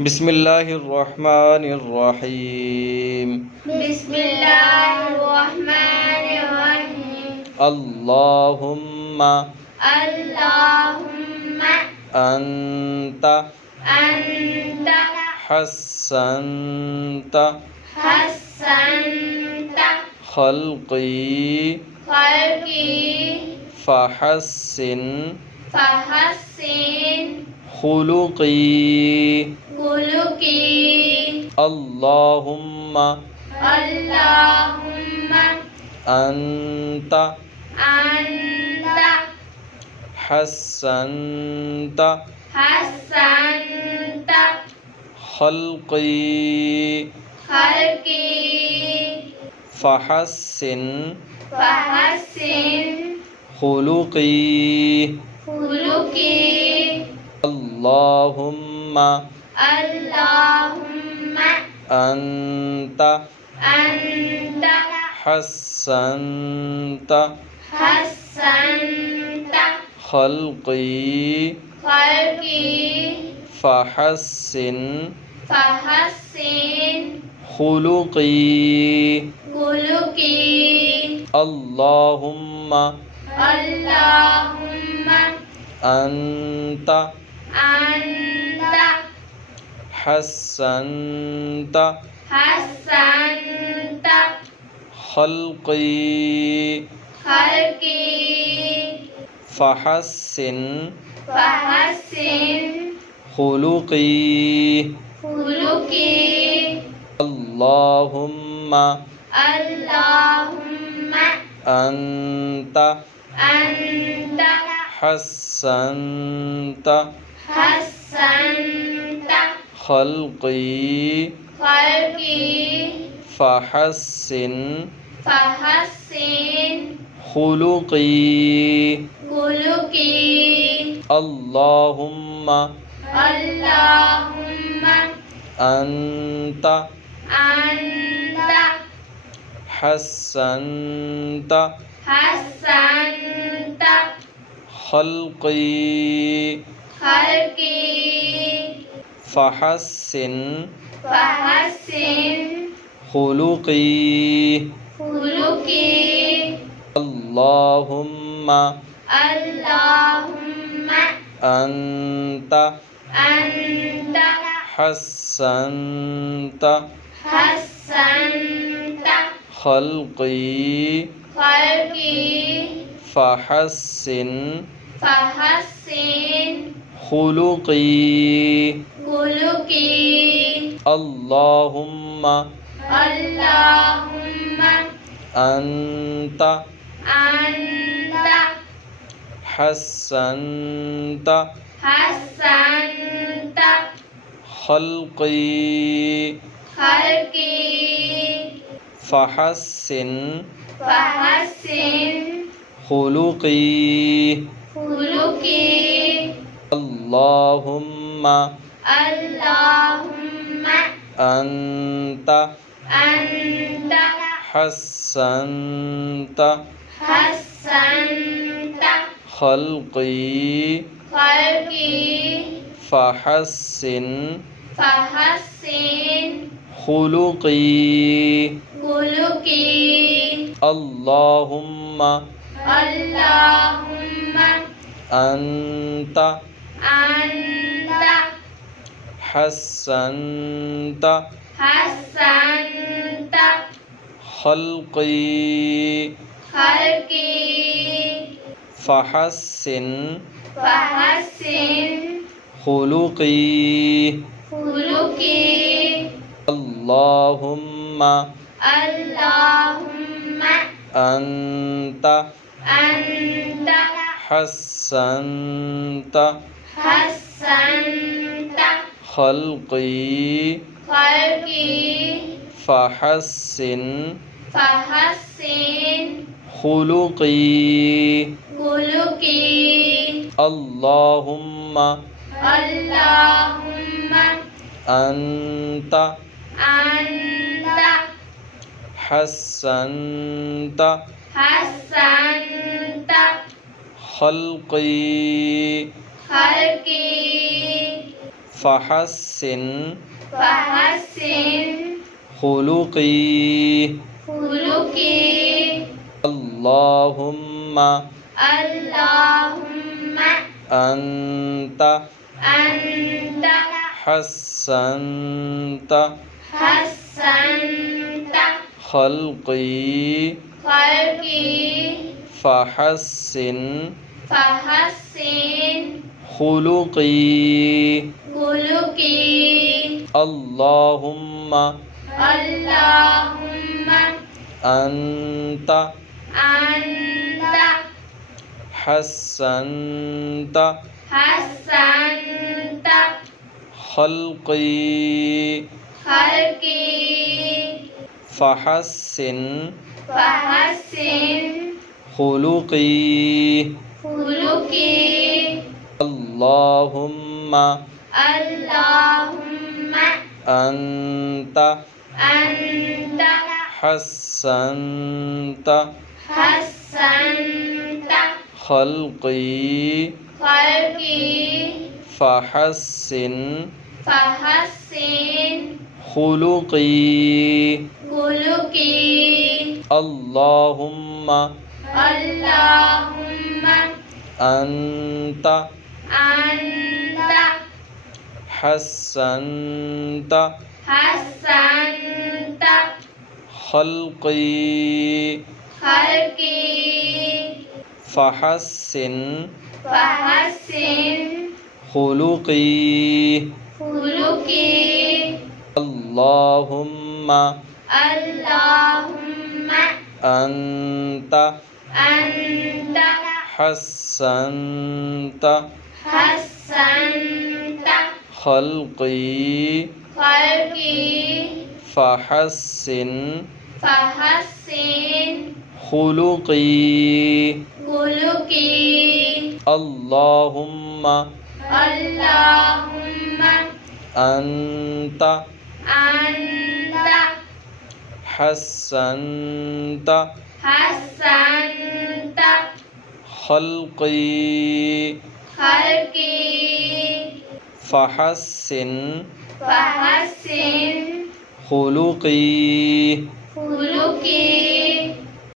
बिस्मिल्लाहिर्रहमानिर्रहीम। बिस्मिल्लाहिर्रहमानिर्रहीम। अल्लाहुम्मा अल्लाहुम्मा अंता अंता हस्सनता हस्सनता खल्क़ी खल्क़ी फहस्सिन फहस्सिन खुलुक़ी। खुलुक़ी। अल्लाहुम्मा अल्लाहुम्मा अंता अंता हस्सनता हस्सनता खल्क़ी खल्क़ी फहस्सिन फहस्सिन खुलुक़ी। खुलुक़ी। अल्लाहुम्मा अल्लाहुम्मा अंता अंता हस्सनता हस्सनता खल्क़ी खल्क़ी फहस्सिन फहस्सिन खुलुक़ी। खुलुक़ी। अल्लाहुम्मा अल्लाहुम्मा अंता अंता हस्सनता हस्सनता खल्क़ी खल्क़ी फहस्सिन फहस्सिन खुलुक़ी। खुलुक़ी। अल्लाहुम्मा अल्लाहुम्मा अंता अंता हस्सनता हस्सनता खल्क़ी खल्क़ी फहस्सिन फहस्सिन खुलुक़ी। खुलुक़ी। अल्लाहुम्मा अल्लाहुम्मा अंता अंता हस्सनता हस्सनता खल्क़ी खल्क़ी फहस्सिन फहस्सिन खुलुक़ी। खुलुक़ी। अल्लाहुम्मा अल्लाहुम्मा अंता अंता हस्सनता हस्सनता खल्क़ी खल्क़ी फहस्सिन फहस्सिन खुलुक़ी। खुलुक़ी। अल्लाहुम्मा अल्लाहुम्मा अंता अंता हस्सनता हस्सनता खल्क़ी खल्क़ी फहस्सिन फहस्सिन खुलुक़ी। खुलुक़ी। अल्लाहुम्मा अल्लाहुम्मा अंता अंता हस्सनता हस्सनता खल्क़ी खल्क़ी फहस्सिन फहस्सिन खुलुक़ी। खुलुक़ी। अल्लाहुम्मा अल्लाहुम्मा अंता अंता हस्सनता हस्सनता खल्क़ी खल्क़ी फहस्सिन फहस्सिन खुलुक़ी। खुलुक़ी। अल्लाहुम्मा अल्लाहुम्मा अंता अंता हस्सनता हस्सनता खल्क़ी खल्क़ी फहस्सिन फहस्सिन खुलुक़ी। खुलुक़ी। अल्लाहुम्मा अल्लाहुम्मा अंता अंता हस्सनता फ़हस्सिन फहस्सिन खुलुक़ी खुलुकी अल्लाहुम्मा अल्लाहुम्मा अंत अंत हस्सनत हस्सनत खल्क़ी खल्की फ़हस्सिन फहस्सिन खुलुक़ी खुलुकी अल्लाहुम्मा अल्लाहुम्मा अंत अंत हस्सनत हस्सनत खल्क़ी खल्की फ़हस्सिन फहस्सिन खुलुक़ी खुलुकी अल्लाहुम्मा अल्लाहुम्मा अंत अंत हस्सनत हस्सनत खल्क़ी खल्की फ़हस्सिन फहस्सिन खुलुक़ी खुलुकी अल्लाहुम्मा अल्लाहुम्मा अंत अंत हस्सनत हस्सनत खल्क़ी खल्की फ़हस्सिन फहस्सिन खुलुक़ी खुलुकी अल्लाहुम्मा अल्लाहुम्मा अंत अंत हस्सनत हस्सनत खल्क़ी खल्की फ़हस्सिन फहस्सिन खुलुक़ी खुलुकी अल्लाहुम्मा अल्लाहुम्मा अंत अंत हस्सनत हस्सनत खल्क़ी खल्की फ़हस्सिन फहस्सिन खुलुक़ी खुलुकी